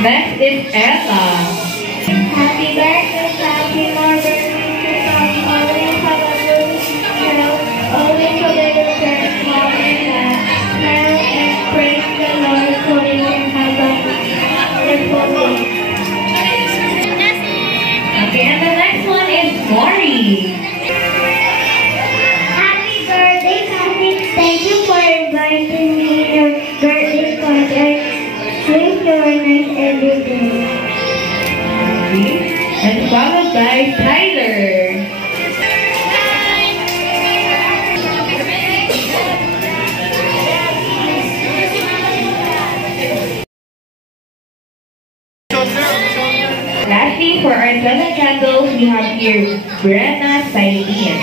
Next is Ella. Happy birthday, happy more birthdays to come. Always have a good health. Always a little bird, mom and dad. Smile and praise the Lord so you can have a wonderful day. Okay, and the next one is Mori. Happy birthday, Kathy. Thank you for inviting me to your birthday party. Wish you a nice everything. Okay. And followed by Tyler. Lastly, for our 7 candles, we have here Brenna Saidin.